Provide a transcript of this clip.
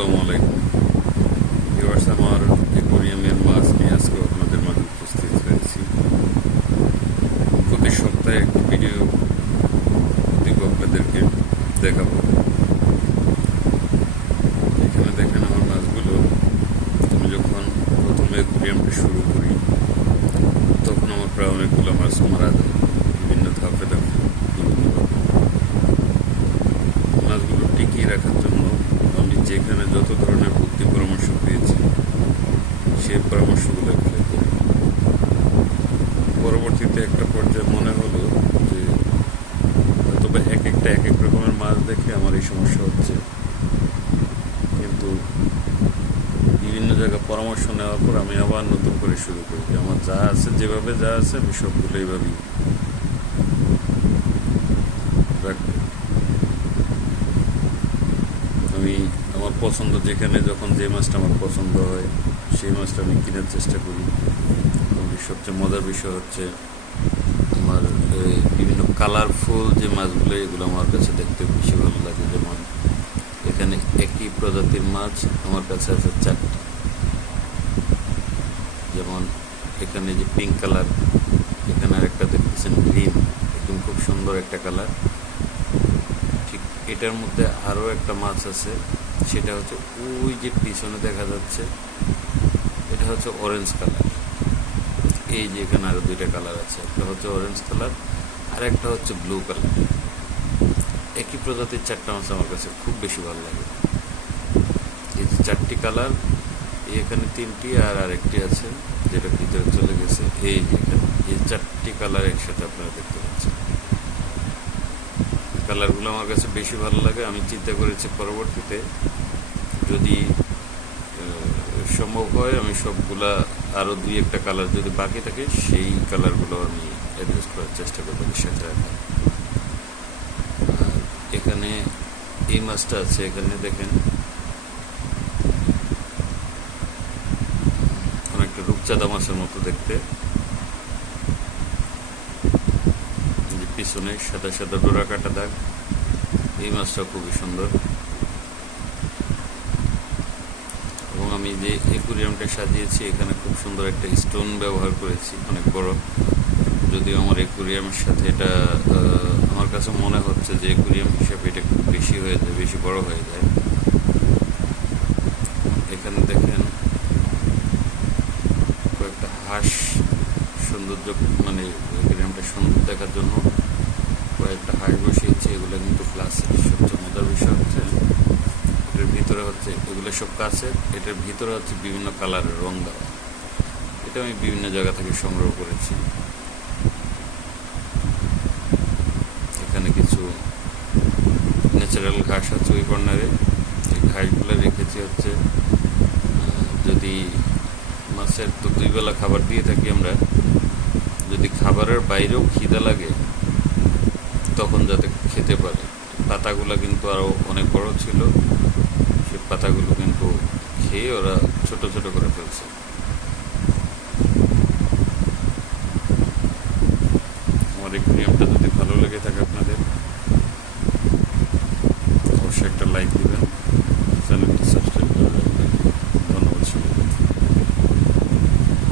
আসসালামু আলাইকুম ভিউয়ার্স আমার অ্যাকোরিয়ামের মাছ নিয়ে আজকে আপনাদের মাঝে উপস্থিত হয়েছি প্রতি সপ্তাহে একটি ভিডিও দিব আপনাদেরকে দেখাবো এখানে দেখেন আমার মাছগুলো আমি যখন প্রথম অ্যাকোরিয়ামটা শুরু করি তখন আমার প্রায় অনেকগুলো মাছ মারা যায় বিভিন্ন ধাপে ধাপে মাছগুলো টিকিয়ে রাখার জন্য যেখানে যত ধরনের বুদ্ধি পরামর্শ পেয়েছি সেই পরামর্শগুলো পরবর্তীতে একটা পর্যায়ে মনে হলো যে, তবে এক একটা এক এক রকমের মাছ দেখে আমার এই সমস্যা হচ্ছে। কিন্তু বিভিন্ন জায়গায় পরামর্শ নেওয়ার পর আমি আবার নতুন করে শুরু করি আমার যা আছে, যেভাবে যা আছে, আমি সবগুলো এইভাবেই রাখব আমি আমার পছন্দ, যেখানে যখন যে মাছটা আমার পছন্দ হয়, সেই মাছটা আমি কেনার চেষ্টা করি। সবচেয়ে মজার বিষয় হচ্ছে আমার বিভিন্ন কালারফুল যে মাছগুলো, এগুলো আমার কাছে দেখতে বেশি ভালো লাগে। যেমন এখানে একই প্রজাতির মাছ আমার কাছে আছে চারটি। যেমন এখানে যে পিঙ্ক কালার এখানে আরেকটা দেখতেছেন গ্রিন একদম খুব সুন্দর একটা কালার ঠিক এটার মধ্যে আরও একটা মাছ আছে সেটা হচ্ছে ওই যে পিছনে দেখা যাচ্ছে, এটা হচ্ছে অরেঞ্জ কালার এই যে এখানে আরও দুইটা কালার আছে, একটা হচ্ছে অরেঞ্জ কালার আর একটা হচ্ছে ব্লু কালার একই প্রজাতির চারটা মাছ আমার কাছে খুব বেশি ভালো লাগে। এই যে চারটি কালার এখানে তিনটি আর আরেকটি আছে, যেটা ভিতরে চলে গেছে। এই যে এখানে, এই চারটি কালার একসাথে আপনারা দেখতে পাচ্ছেন। কালারগুলো আমার কাছে বেশি ভালো লাগে, আমি চিন্তা করেছি পরবর্তীতে যদি সম্ভব হয়, আমি সবগুলা আরও দুই একটা কালার যদি বাকি থাকে, সেই কালারগুলো আমি অ্যাডজাস্ট করার চেষ্টা করব সাথে রাখার এখানে এই মাছটা আছে, এখানে দেখেন। অনেকটা রূপচাঁদা মাছের মতো দেখতে। পিছনে সাদা সাদা ডোরা কাটা দাগ, এই মাছটা খুবই সুন্দর। আমি যে একুরিয়ামটা সাজিয়েছি, এখানে খুব সুন্দর একটা স্টোন ব্যবহার করেছি, অনেক বড়। যদিও আমার একুরিয়ামের সাথে এটা আমার কাছে মনে হচ্ছে যে একুরিয়াম হিসাবে এটা খুব বেশি হয়ে যায়, বেশি বড় হয়ে যায়। এখানে দেখেন কয়েকটা হাঁস সৌন্দর্য মানে একুরিয়ামটা সুন্দর দেখার জন্য কয়েকটা হাঁস বসিয়েছি, এগুলো কিন্তু ক্লাসের সবচেয়ে মজার বিষয় হচ্ছে ভিতরে হচ্ছে এগুলো সব কাছের এটার ভিতরে হচ্ছে বিভিন্ন কালারের রং দেওয়া। এটা আমি বিভিন্ন জায়গা থেকে সংগ্রহ করেছি। এখানে কিছু ন্যাচারাল ঘাস আছে ওই কর্নারে। এই ঘাসগুলো রেখেছি হচ্ছে যদি মাছের তো দুই বেলা খাবার দিয়ে থাকি আমরা, যদি খাবারের বাইরেও খিদা লাগে, তখন যাতে খেতে পারে। পাতাগুলো কিন্তু আরও অনেক বড় ছিল। পাতাগুলো কিন্তু খেয়ে ওরা ছোট ছোট করে ফেলছে। আমার একুরিয়ামটা যদি ভালো লেগে থাকে আপনাদের, অবশ্যই একটা লাইক দেবেন।